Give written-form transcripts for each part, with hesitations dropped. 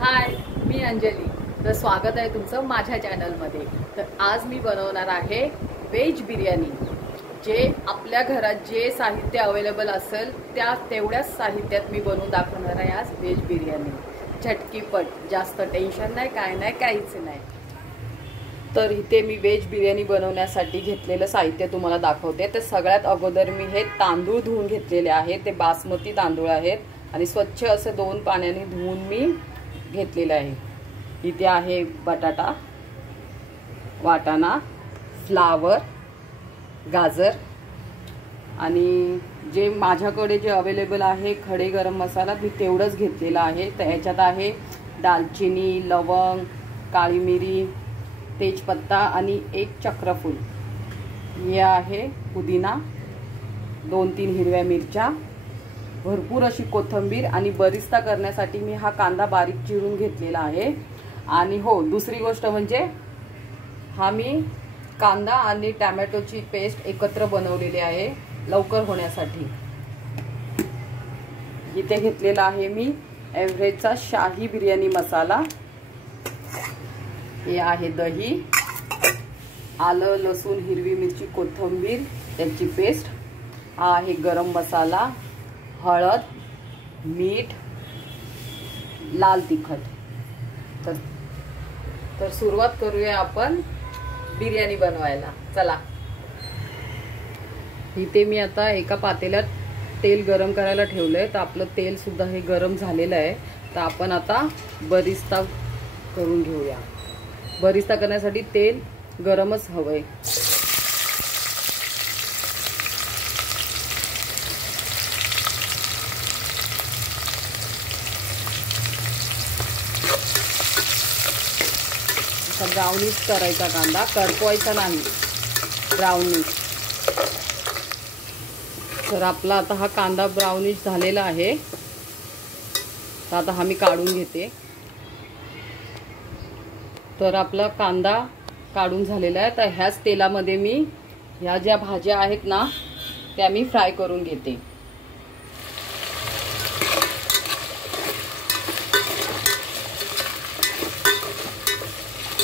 हाय, मी अंजली। तर स्वागत आहे तुमचं माझ्या चॅनलमध्ये। तर आज मी बनवणार आहे व्हेज बिर्याणी। जे आपल्या घरात जे साहित्य अवेलेबल असेल त्या तेवढ्याच साहित्यात मी बनवून दाखवणार आहे आज व्हेज बिर्याणी। झटकीपट, जास्त टेन्शन नाही, काय नाही, काहीच नाही। तर इथे मी व्हेज बिर्याणी बनवण्यासाठी घेतलेलं साहित्य तुम्हाला दाखवते। तर सगळ्यात अगोदर मी हे तांदूळ धुवून घेतलेले आहेत। ते बासमती तांदूळ आहेत आणि स्वच्छ असे 2 पाण्याने धुवून मी घेतलेले आहे। इथे आहे बटाटा, वाटाणा, फ्लावर, गाजर आणि जे माझ्याकडे जे अवेलेबल आहे खडे गरम मसाला मी तेवढंच घेतलेला आहे। तर याच्यात आहे दालचिनी, लवंग, काळी मिरी, तेजपत्ता आणि 1 चक्रफूल। हे आहे पुदिना, 2-3 हिरव्या मिरच्या, भरपूर अशी कोथिंबीर आणि बरिस्ता करण्यासाठी मी हा कांदा बारीक चिरून घेतलेला आहे। आणि हो, दुसरी गोष्ट म्हणजे हा मी कांदा आणि टोमॅटोची पेस्ट एकत्र बनवलेली आहे लवकर होण्यासाठी। इथे घेतलेला आहे मी एव्हरेजचा शाही बिर्याणी मसाला। हे आहे दही, आलं, लसूण, हिरवी मिरची, कोथिंबीर याची पेस्ट। हा आहे गरम मसाला, हळद, मीठ, लाल तिखट। तर सुरुवात करूया आपण बिर्याणी बनवायला। चला, इथे मी आता एका पातेल्यात तेल गरम करायला ठेवलंय। तर आपलं तेल सुद्धा हे गरम झालेलं आहे। तर आपण आता बरिस्ता करून घेऊया। बरिस्ता करण्यासाठी तेल गरमच हवंय। ब्राउनिश करायचा कांदा, करपवायचा नाही, ब्राउनिश। तर आपला आता हा कांदा ब्राउनिश झालेला आहे। तर आता हा मी काढून घेते। तर आपला कांदा काढून झालेला आहे। तर ह्याच तेलामध्ये मी ह्या ज्या भाज्या आहेत ना त्या मी फ्राय करून घेते।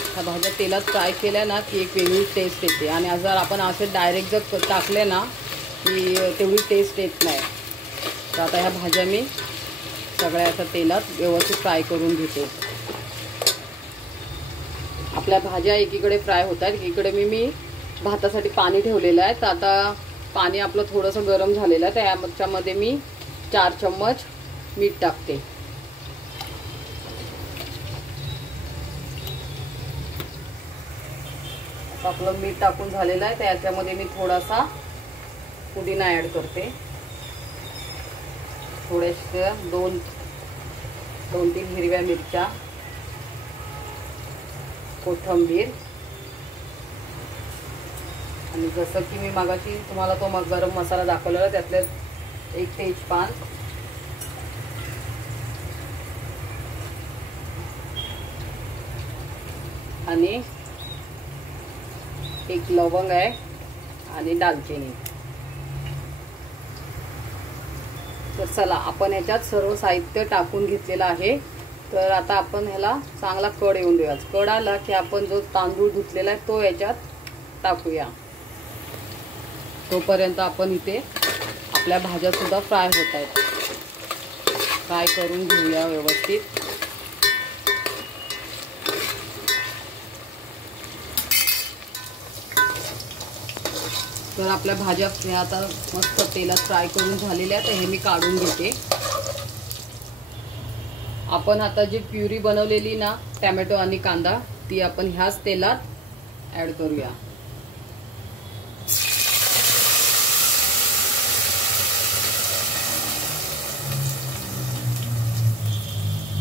ह्या भाज्या तेलात फ्राय केल्या ना की एक वेगळी टेस्ट येते। आणि जर आपण असे डायरेक्ट जर टाकले ना की तेवढी टेस्ट येत नाही। तर आता ह्या भाज्या मी सगळ्या आता तेलात व्यवस्थित फ्राय करून घेते। आपल्या भाज्या एकीकडे फ्राय होतात, एकीकडे मी भातासाठी पाणी ठेवलेलं आहे। तर आता पाणी आपलं थोडंसं गरम झालेलं आहे। तर याच्यामध्ये मी 4 चम्मच मीठ टाकते। आपलं मीठ टाकून झालेलं आहे। तर याच्यामध्ये मी थोडासा पुदिना ऍड करते। थोडेसे 2-3 हिरव्या मिरच्या, कोथिंबीर आणि जसं की मी मागाशी तुम्हाला तो गरम मसाला दाखवलेला त्यातले 1 तेजपान, आणि 1 लवंग आहे आणि दालचिनी। तर चला, आपण ह्याच्यात सर्व साहित्य टाकून घेतलेलं आहे। तर आता आपण ह्याला चांगला कड येऊन देऊया। कड आला की आपण जो तांदूळ धुतलेला आहे तो याच्यात टाकूया। तोपर्यंत आपण इथे आपल्या भाज्या सुद्धा फ्राय होत आहेत। फ्राय करून घेऊया व्यवस्थित। तर आपल्या भाज्या आता मस्त तेलात फ्राय करून झालेल्या आहेत। हे मी काढून घेते। आपण आता जी प्युरी बनवलेली ना टोमॅटो आणि कांदा ती आपण ह्याच तेलात ऍड करूया।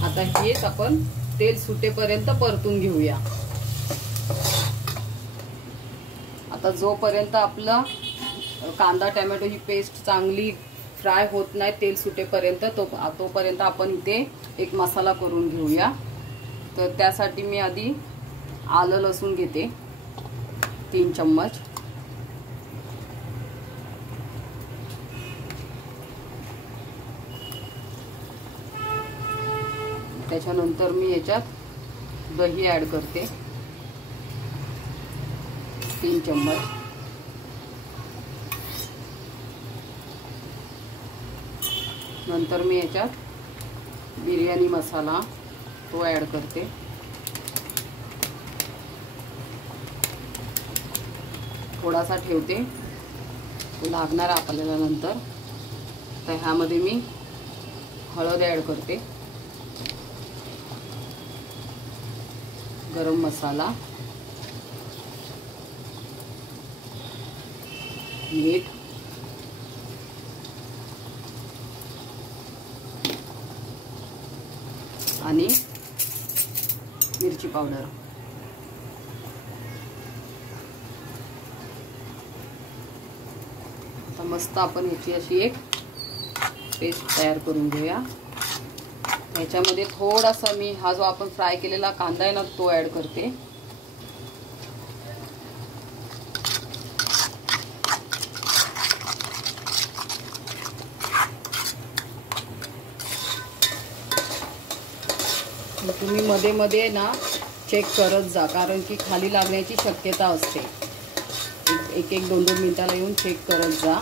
आता हेच आपण तेल सुटेपर्यंत परतून घेऊया। आता जोपर्यंत आपला कांदा टोमॅटो ही पेस्ट चांगली फ्राय होत नाही तेल सुटेपर्यंत तोपर्यंत आपण इथे एक मसाला करून घेऊया। तर त्यासाठी मी आधी आलं लसूण घेते 3 चम्मच, त्याच्यानंतर मी याच्यात दही ॲड करते 3 चम्मच. नंतर मी याच्यात बिर्याणी मसाला तो ॲड करते. थोडासा ठेवते, तो लागणार आपल्याला नंतर. तर ह्यामध्ये मी हळद ॲड करते, गरम मसाला, मीठ, आणि मिरची पावडर. आता मस्त आपण ह्याची अशी एक पेस्ट तयार करून घेऊया. ह्याच्यामध्ये थोडासा मी हा जो आपण फ्राय केलेला कांदा आहे ना तो ॲड करते. तुम्ही मध्ये मध्ये ना चेक करत जा, कारण की खाली लागण्याची शक्यता असते. एक 2-2 मिनिटाला येऊन चेक करत जा.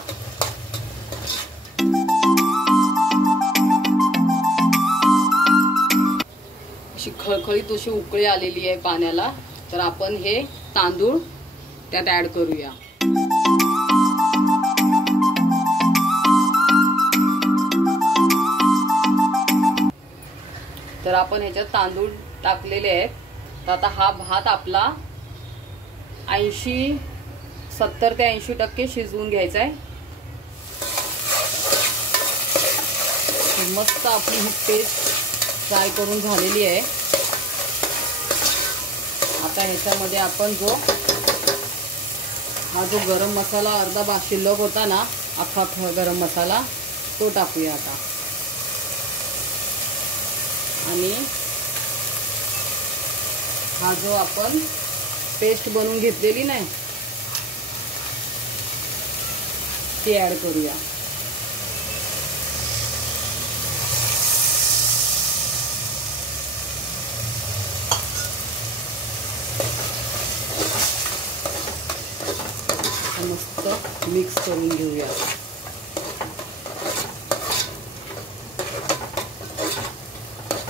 अशी खळखळीत अशी उकळी आलेली आहे पाण्याला. तर आपण हे तांदूळ त्यात ॲड करूया. तर आपण ह्याच्यात तांदूळ टाकलेले आहेत. तर आता हा भात आपला 70 ते 80% शिजवून घ्यायचा आहे. मस्त आपली ही पेस्ट फ्राय करून झालेली आहे. आता ह्याच्यामध्ये आपण हा जो गरम मसाला अर्धा शिल्लक होता ना, अख्खा गरम मसाला तो टाकूया आता. आणि हा जो आपण पेस्ट बनवून घेतलेली नाही ती ॲड करूया. मस्त मिक्स करून घेऊया.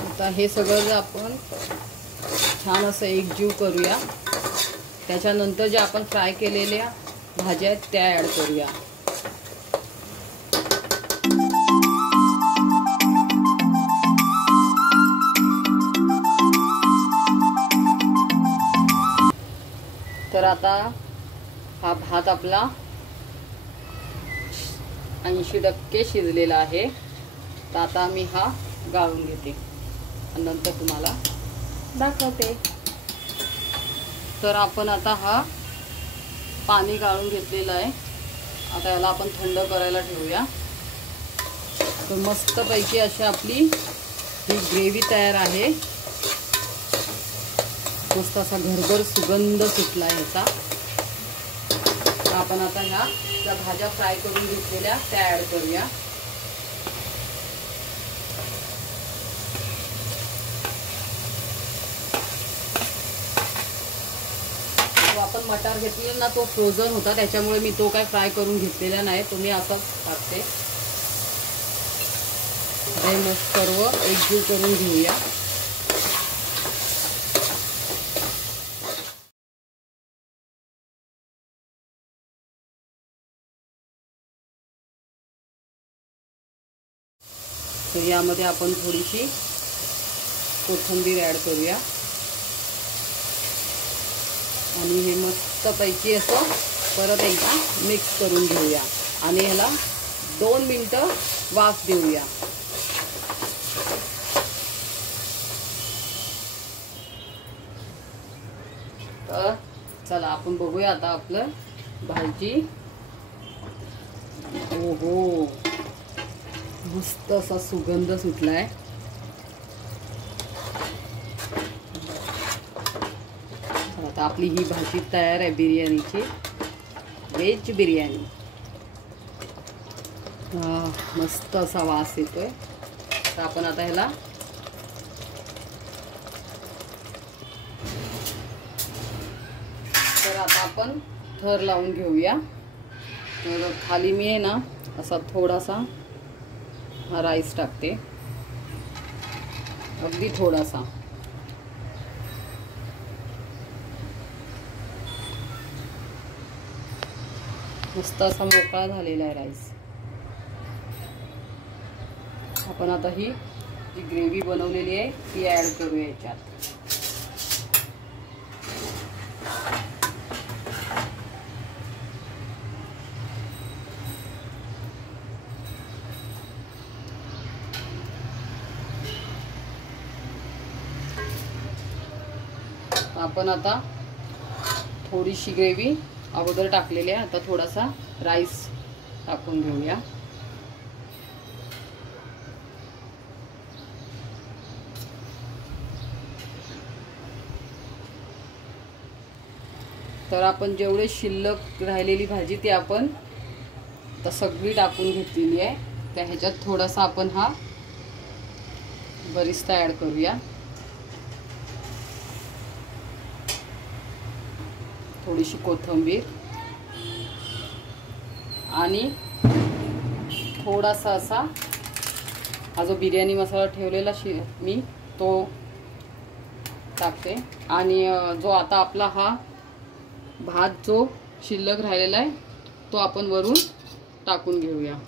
आता हे सगळं आपण छान असं एकजीव करूया. त्याच्यानंतर जे आपण फ्राय केलेल्या भाज्या आहेत त्या ॲड करूया. तर आता हा भात आपला 80% शिजलेला आहे. तर आता मी हा गाळून घेते आणि नंतर तुम्हाला दाखवते. तर आपण आता हा पाणी गाळून घेतलेलं आहे. आता याला आपण थंड करायला ठेवूया. तर मस्तपैकी अशी आपली ही ग्रेव्ही तयार आहे. मस्त असा घरभर सुगंध सुटला आहे ह्याचा. आपण आता ह्या ज्या भाज्या फ्राय करून घेतलेल्या त्या ॲड करूया. जो आपण मटार घेतलेला ना तो फ्रोझन होता, त्याच्यामुळे मी तो काय फ्राय करून घेतलेला नाही, तो मी असाच टाकते. हे मस्त सर्व एकजीव करून घेऊया. तर यामध्ये आपण थोडीशी कोथिंबीर ॲड करूया आणि हे मस्तपैकी असं परत एकदा मिक्स करून घेऊया आणि ह्याला 2 मिनिटं वाफ देऊया. तर चला आपण बघूया आता आपलं भाजी. ओहो, मस्त असा सुगंध सुटलाय. आता आपली ही भाजी तयार आहे बिर्याणीची, व्हेज बिर्याणी. मस्त असा वास येतोय. तर आपण आता ह्याला तर आता आपण थर लावून घेऊया. तर खाली मी आहे ना असा थोडासा हा राईस टाकते, अगदी थोडासा. मस्त असा मोकळा झालेला आहे राईस. आपण आता ही जी ग्रेव्ही बनवलेली आहे ती ऍड करूया याच्यात. आपण आता थोडीशी ग्रेव्ही अगोदर टाकलेली आहे, आता थोडासा राईस टाकून घेऊया. तर आपण जेवढे शिल्लक राहिलेली भाजी ती आपण तर सगळी टाकून घेतलेली आहे. त्या ह्याच्यात थोडासा आपण हा बरिस्ता ॲड करूया. थोडीशी कोथिंबीर आणि थोडासा असा हा जो बिर्याणी मसाला ठेवलेला मी तो टाकते. आणि जो आता आपला हा भात जो शिल्लक राहिलेला आहे तो आपण वरून टाकून घेऊया.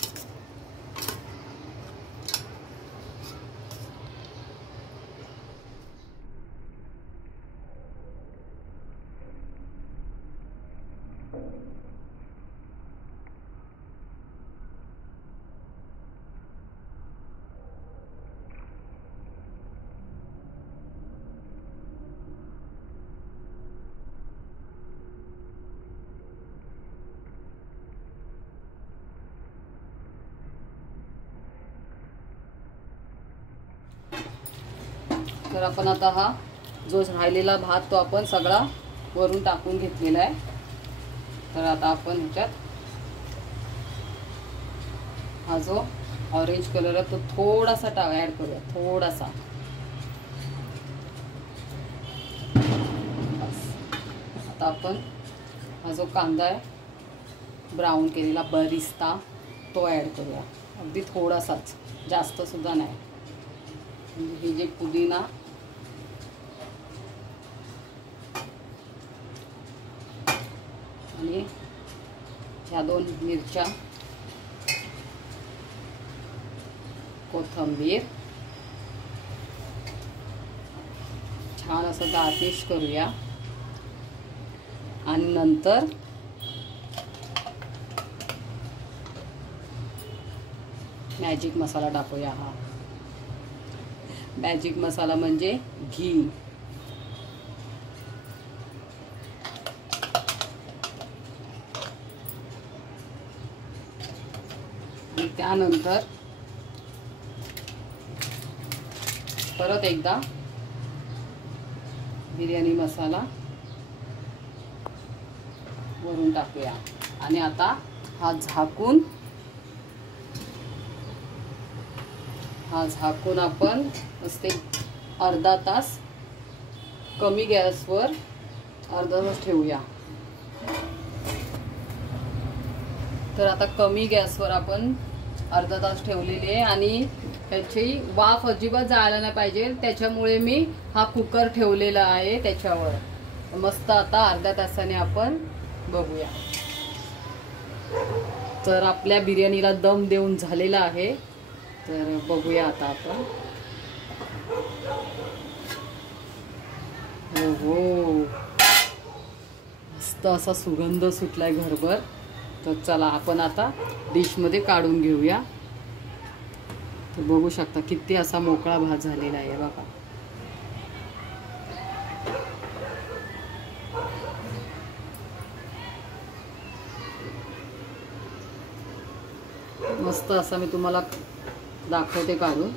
तर आपण आता हा जो राहिलेला भात तो आपण सगळा वरून टाकून घेतलेला आहे. तर आता आपण ह्याच्यात हा जो ऑरेंज कलर आहे तो थोडासा ॲड करूया, थोडासा. आता आपण हा जो कांदा आहे ब्राऊन केलेला बरिस्ता तो ॲड करूया, अगदी थोडासाच, जास्त सुद्धा नाही. हे जे पुदिना आणि ह्या 2 मिरच्या, कोथिंबीर छान असं गार्निश करूया. आणि नंतर मॅजिक मसाला टाकूया. हा मॅजिक मसाला म्हणजे घी. आणि त्यानंतर परत एकदा बिर्याणी मसाला वरून टाकूया. आणि आता हा झाकून आपण नुसते अर्धा तास कमी गॅसवर अर्धा तास ठेवूया. तर आता कमी गॅसवर आपण अर्धा तास ठेवलेली आहे आणि त्याची वाफ अजिबात जायला नाही पाहिजे, त्याच्यामुळे मी हा कुकर ठेवलेला आहे त्याच्यावर. मस्त आता अर्ध्या तासाने आपण बघूया. तर आपल्या बिर्याणीला दम देऊन झालेला आहे. तर बघूया आता आपण. हो, मस्त असा सुगंध सुटलाय घरभर. तर चला आपण आता डिशमध्ये काढून घेऊया. तर बघू शकता किती असा मोकळा भात झालेला आहे बघा. मस्त असा मी तुम्हाला दाखवते काढून.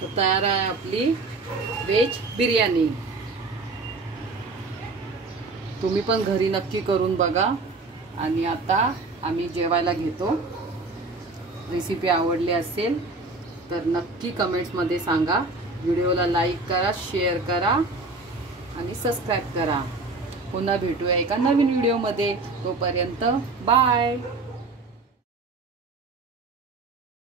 तर तयार आहे आपली व्हेज बिर्याणी. तुम्ही पण घरी नक्की करून बघा. आणि आता आम्ही जेवायला घेतो. रेसिपी आवडली असेल तर नक्की कमेंट्समध्ये सांगा. व्हिडिओला लाईक करा, शेअर करा आणि सबस्क्राईब करा. पुन्हा भेटूया एका नवीन व्हिडिओमध्ये. तोपर्यंत बाय.